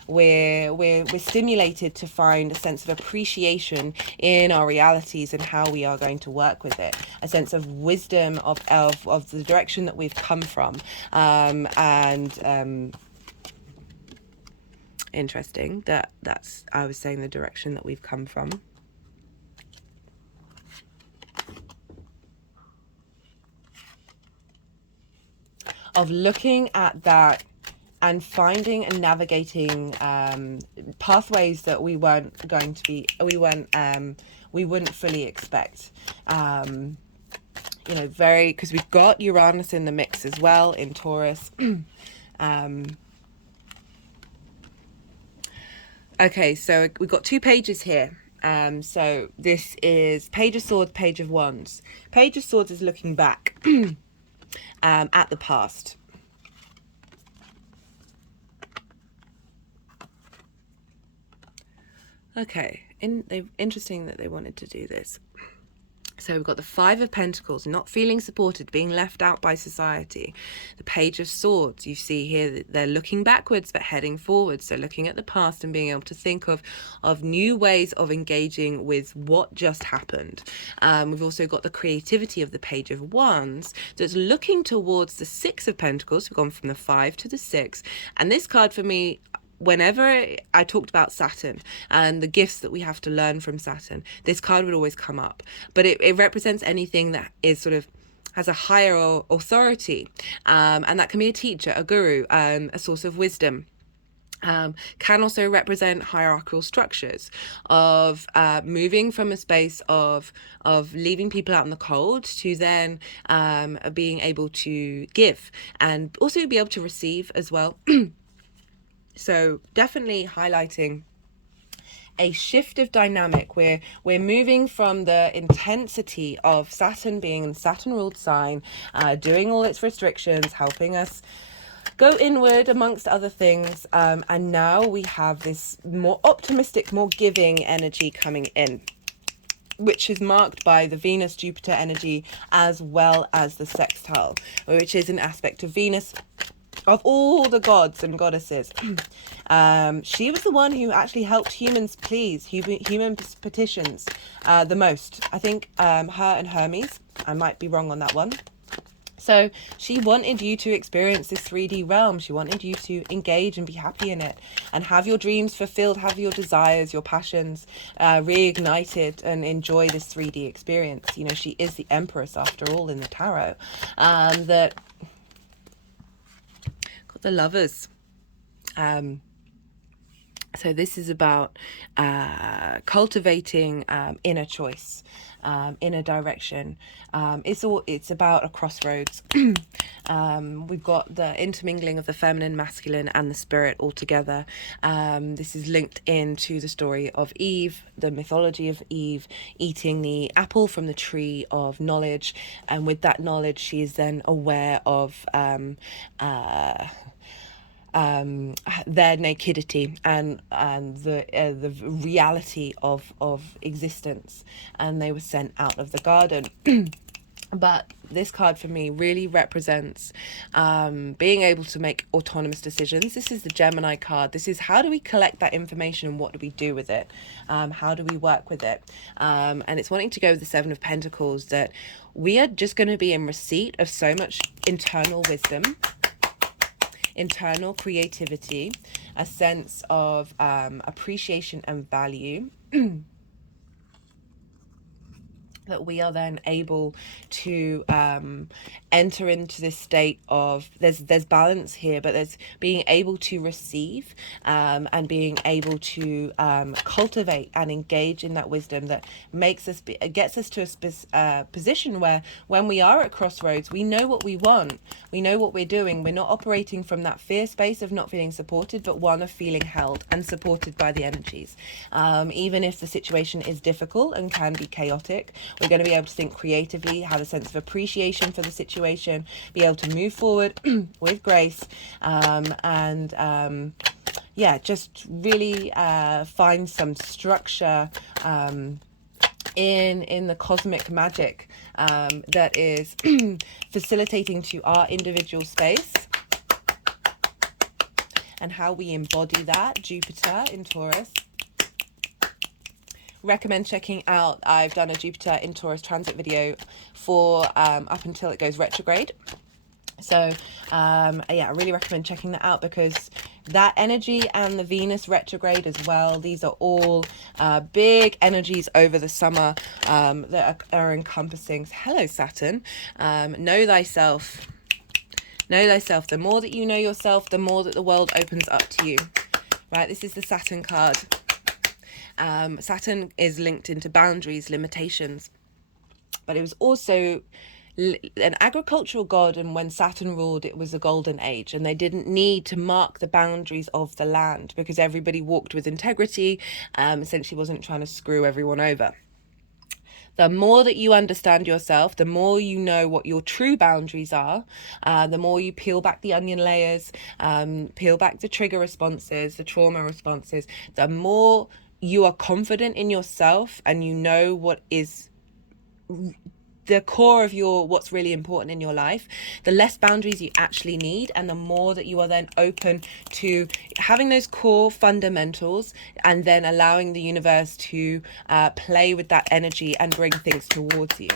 We're stimulated to find a sense of appreciation in our realities and how we are going to work with it, a sense of wisdom of the direction that we've come from, interesting that's I was saying the direction that we've come from. Of looking at that and finding and navigating pathways that we wouldn't fully expect. Because we've got Uranus in the mix as well in Taurus. Okay, so we've got 2 pages here. So this is Page of Swords, Page of Wands. Page of Swords is looking back at the past. Okay, interesting that they wanted to do this. So we've got the Five of Pentacles, not feeling supported, being left out by society. The Page of Swords, you see here that they're looking backwards but heading forwards. So looking at the past and being able to think of new ways of engaging with what just happened. We've also got the creativity of the Page of Wands that's looking towards the Six of Pentacles. We've gone from the 5 to the 6. And this card for me, whenever I talked about Saturn and the gifts that we have to learn from Saturn, this card would always come up. But it represents anything that is sort of has a higher authority, and that can be a teacher, a guru, a source of wisdom. Can also represent hierarchical structures of moving from a space of leaving people out in the cold to then being able to give and also be able to receive as well. So definitely highlighting a shift of dynamic where we're moving from the intensity of Saturn being a Saturn ruled sign, doing all its restrictions, helping us go inward amongst other things, and now we have this more optimistic, more giving energy coming in, which is marked by the Venus Jupiter energy as well as the sextile, which is an aspect of Venus of all the gods and goddesses. She was the one who actually helped humans please, human petitions the most. I think her and Hermes, I might be wrong on that one. So she wanted you to experience this 3D realm. She wanted you to engage and be happy in it and have your dreams fulfilled, have your desires, your passions reignited, and enjoy this 3D experience. You know, she is the Empress after all in the tarot. That got the Lovers. So this is about cultivating inner choice, inner direction. It's about a crossroads. We've got the intermingling of the feminine, masculine, and the spirit all together. This is linked into the story of Eve, the mythology of Eve eating the apple from the tree of knowledge, and with that knowledge, she is then aware of their nakedity and the reality of existence, and they were sent out of the garden. But this card for me really represents being able to make autonomous decisions. This is the Gemini card. This is how do we collect that information and what do we do with it? How do we work with it? And it's wanting to go with the Seven of Pentacles, that we are just going to be in receipt of so much internal wisdom, internal creativity, a sense of appreciation and value, that we are then able to enter into this state of there's balance here, but there's being able to receive and being able to cultivate and engage in that wisdom that makes us gets us to a position where when we are at crossroads, we know what we want, we know what we're doing, we're not operating from that fear space of not feeling supported, but one of feeling held and supported by the energies. Even if the situation is difficult and can be chaotic, we're going to be able to think creatively, have a sense of appreciation for the situation, be able to move forward with grace, and just really find some structure in the cosmic magic that is facilitating to our individual space, and how we embody that. Jupiter in Taurus. Recommend checking out, I've done a Jupiter in Taurus transit video for up until it goes retrograde. So I really recommend checking that out, because that energy and the Venus retrograde as well, these are all big energies over the summer that are encompassing. Hello Saturn. Know thyself. Know thyself. The more that you know yourself, the more that the world opens up to you. Right, this is the Saturn card. Saturn is linked into boundaries, limitations, but it was also an agricultural god, and when Saturn ruled, it was a golden age, and they didn't need to mark the boundaries of the land because everybody walked with integrity, essentially wasn't trying to screw everyone over. The more that you understand yourself, the more you know what your true boundaries are, the more you peel back the onion layers, peel back the trigger responses, the trauma responses, the more you are confident in yourself and you know what is the core of what's really important in your life, the less boundaries you actually need, and the more that you are then open to having those core fundamentals, and then allowing the universe to play with that energy and bring things towards you.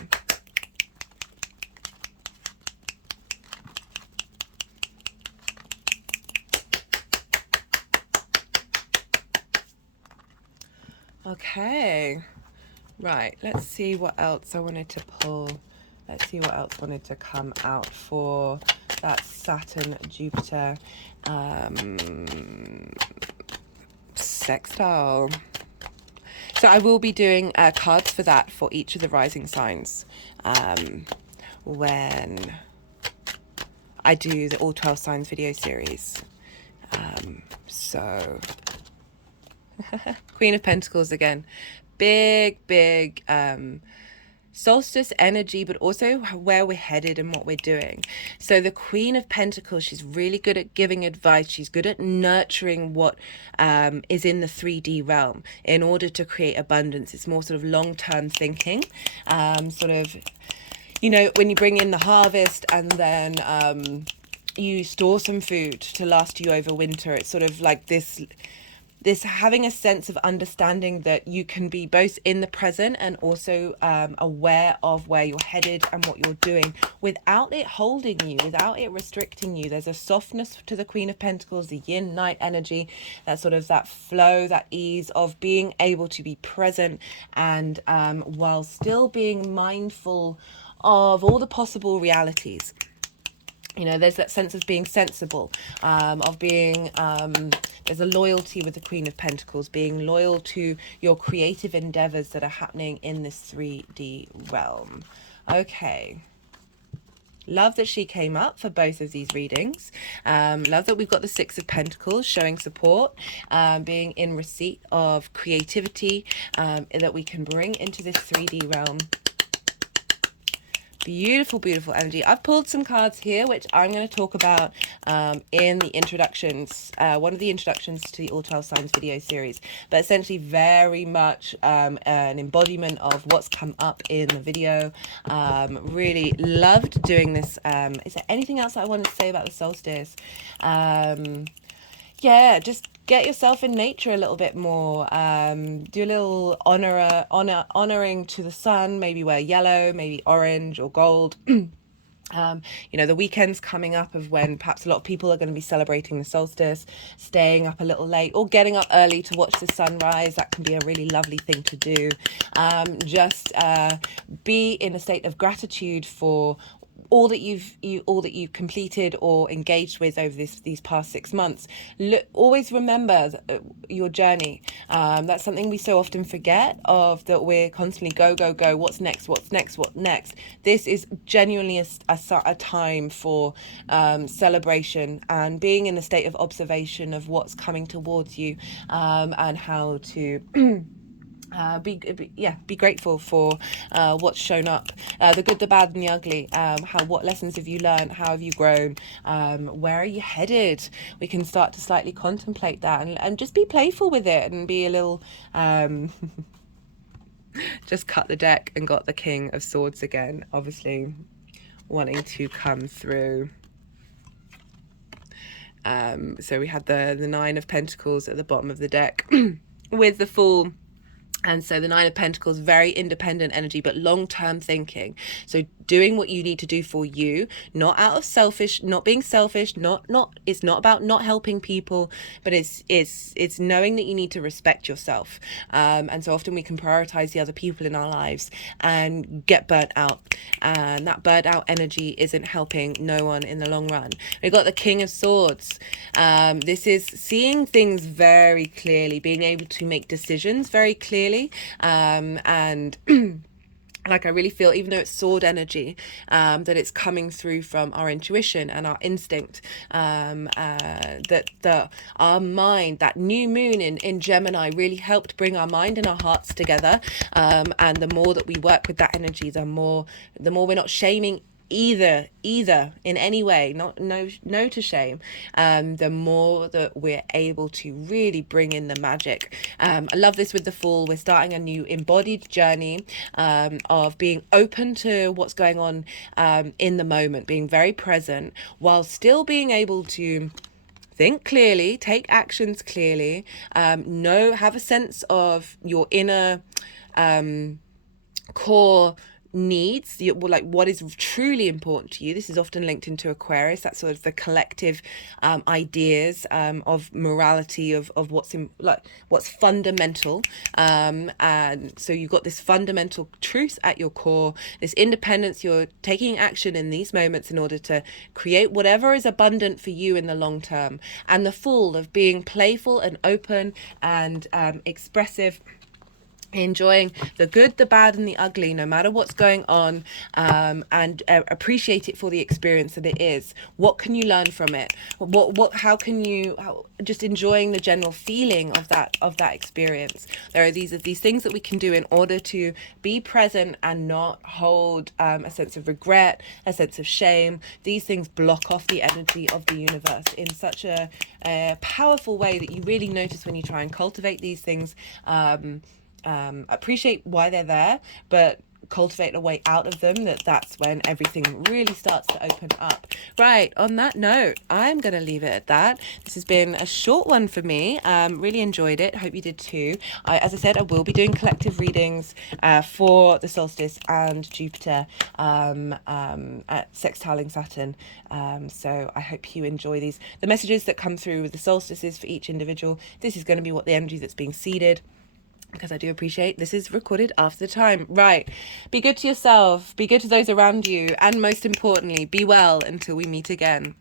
Okay. Right, let's see what else I wanted to pull. Let's see what else wanted to come out for that Saturn, Jupiter, sextile. So I will be doing cards for that for each of the rising signs when I do the All 12 Signs video series. So, Queen of Pentacles again. Big solstice energy, but also where we're headed and what we're doing. So the Queen of Pentacles, she's really good at giving advice. She's good at nurturing what is in the 3D realm in order to create abundance. It's more sort of long-term thinking, sort of, you know, when you bring in the harvest and then you store some food to last you over winter. It's sort of like this having a sense of understanding that you can be both in the present and also aware of where you're headed and what you're doing without it holding you, without it restricting you. There's a softness to the Queen of Pentacles, the yin night energy, that sort of that flow, that ease of being able to be present and while still being mindful of all the possible realities. You know, there's that sense of being sensible, of being, there's a loyalty with the Queen of Pentacles, being loyal to your creative endeavors that are happening in this 3D realm. Okay. Love that she came up for both of these readings. Love that we've got the Six of Pentacles showing support, being in receipt of creativity that we can bring into this 3D realm. Beautiful energy. I've pulled some cards here which I'm going to talk about in the introductions, one of the introductions to the All 12 Signs video series, but essentially very much an embodiment of what's come up in the video. Really loved doing this. Is there anything else that I wanted to say about the solstice? Yeah, just get yourself in nature a little bit more. Do a little honoring to the sun. Maybe wear yellow, maybe orange or gold. You know, the weekend's coming up of when perhaps a lot of people are going to be celebrating the solstice, staying up a little late or getting up early to watch the sunrise. That can be a really lovely thing to do. Just be in a state of gratitude for all that you've completed or engaged with over these past 6 months. Always remember your journey. That's something we so often forget of, that we're constantly go. What's next? This is genuinely a time for celebration and being in a state of observation of what's coming towards you, and how to be grateful for what's shown up, the good, the bad and the ugly. What lessons have you learned? How have you grown? Where are you headed? We can start to slightly contemplate that and just be playful with it and be a little just cut the deck and got the King of Swords again, obviously wanting to come through. So we had the Nine of Pentacles at the bottom of the deck with the Fool. And so the Nine of Pentacles, very independent energy, but long-term thinking. So doing what you need to do for you, not out of not being selfish, it's not about not helping people, but it's knowing that you need to respect yourself. And so often we can prioritize the other people in our lives and get burnt out. And that burnt out energy isn't helping no one in the long run. We've got the King of Swords. This is seeing things very clearly, being able to make decisions very clearly. And like I really feel, even though it's sword energy, that it's coming through from our intuition and our instinct, that our mind, that new moon in Gemini really helped bring our mind and our hearts together. And the more that we work with that energy, the more we're not shaming either in any way, no to shame, the more that we're able to really bring in the magic. I love this with the Fool. We're starting a new embodied journey of being open to what's going on in the moment, being very present while still being able to think clearly, take actions clearly, have a sense of your inner core needs, like what is truly important to you. This is often linked into Aquarius, that sort of the collective ideas of morality, of what's fundamental, and so you've got this fundamental truth at your core, this independence. You're taking action in these moments in order to create whatever is abundant for you in the long term. And the Fool of being playful and open and expressive, enjoying the good, the bad, and the ugly, no matter what's going on, and appreciate it for the experience that it is. What can you learn from it? How can you just enjoying the general feeling of that experience? There are these things that we can do in order to be present and not hold a sense of regret, a sense of shame. These things block off the energy of the universe in such a powerful way that you really notice when you try and cultivate these things. Appreciate why they're there, but cultivate a way out of them. That's when everything really starts to open up. Right, on that note, I'm gonna leave it at that. This has been a short one for me. Really enjoyed it. Hope you did too. As I said, I will be doing collective readings for the solstice and Jupiter at sextiling Saturn. So I hope you enjoy these. The messages that come through with the solstices for each individual. This is going to be what the energy that's being seeded, because I do appreciate this is recorded after the time. Right. Be good to yourself, be good to those around you, and most importantly, be well until we meet again.